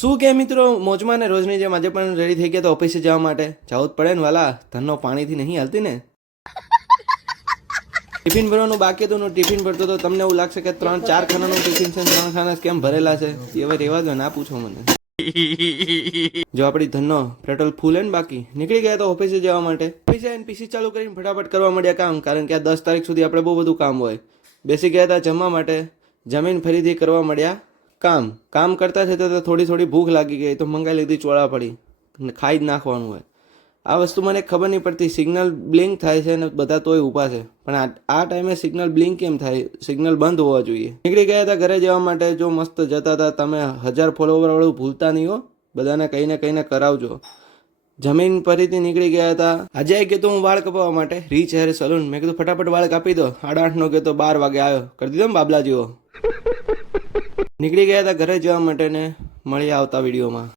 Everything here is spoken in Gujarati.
શું કે મિત્રો, મોજમાં ને રોજની જેમ આજે પણ રેડી થઈ ગયા તો ઓફિસે જવા માટે જવું જ પડે ને વાલા, ધનનો પાણીથી નહીં હાલતી ને. ટિફિન ભરવાનું બાકી હતું, ટિફિન ભરતો તો તમને એવું લાગશે કે 3-4 ખાનાનું ટિફિન છે, 3 ખાના કેમ ભરેલા છે. એ હવે રેવા દો, ના પૂછો મને. જો આપણી ધનનો પેટ્રોલ ફૂલ ને બાકી નીકળી ગયા તો ઓફિસે જવા માટે. ઓફિસે આવીને પીસી ચાલુ કરીને ફટાફટ કરવા માંડ્યા કામ, કારણ કે આ 10 તારીખ સુધી આપણે બહુ બધું કામ હોય. બેસી ગયા હતા જમવા માટે, જમીન ફરીથી કરવા માંડ્યા કામ કરતા છે તો થોડી ભૂખ લાગી ગઈ તો મંગાવી લીધી ચોળાફળી, ખાઈ જ નાખવાનું હોય. આ વસ્તુ મને ખબર નહીં પડતી, સિગ્નલ બ્લિંક થાય છે ને બધા તોય ઊભા છે, પણ આ ટાઈમે સિગ્નલ બ્લિંક કેમ થાય? સિગ્નલ બંધ હોવા જોઈએ. નીકળી ગયા હતા ઘરે જવા માટે. જો મસ્ત જતા હતા. તમે 1000 ફોલોવર વાળું ભૂલતા નહીં હો, બધાને કહીને કરાવજો. જમીન ફરીથી નીકળી ગયા હતા. આજે કીધું હું વાળ કપાવવા માટે રીચ હેર સલૂન. મેં કીધું ફટાફટ વાળ કાપી દો. 8:30 નો કીધું 12 વાગે આવ્યો, કરી દીધો ને બાબલા જેવો. નીકળી ગયા હતા ઘરે જવા માટે ને મળીએ આવતા વિડીયોમાં.